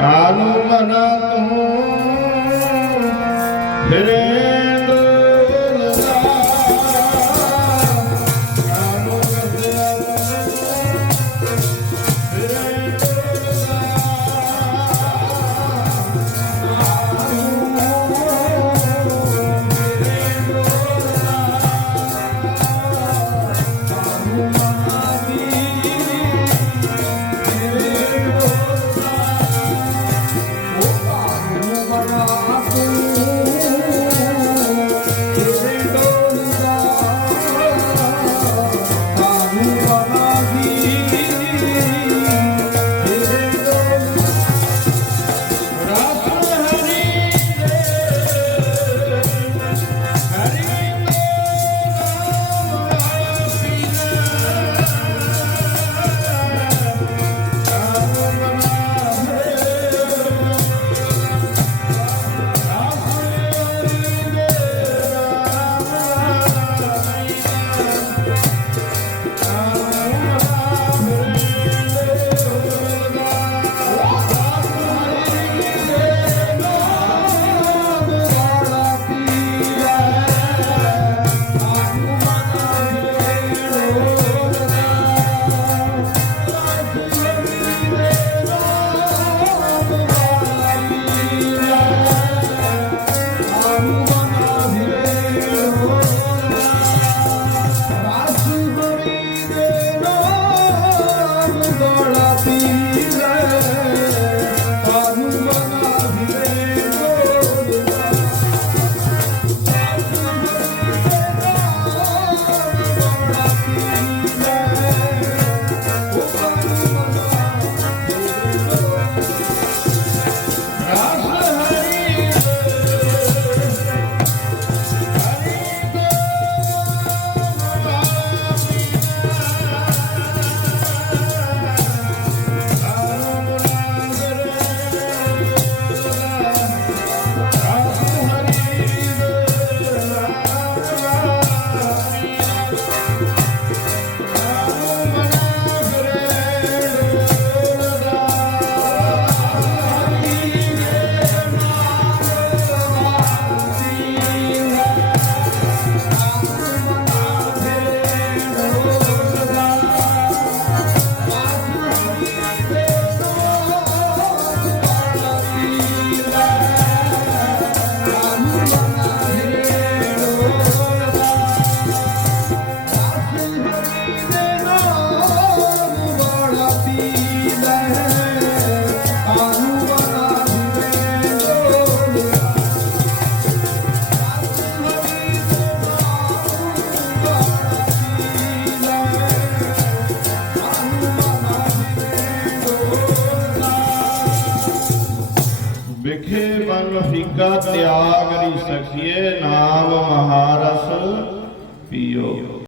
તારું મન તું ફિરે ਫਿੱਕਾ ਤਿਆਗ ਰੀ ਸਖੀਏ ਨਾਮ ਮਹਾਰਸ ਪੀਓ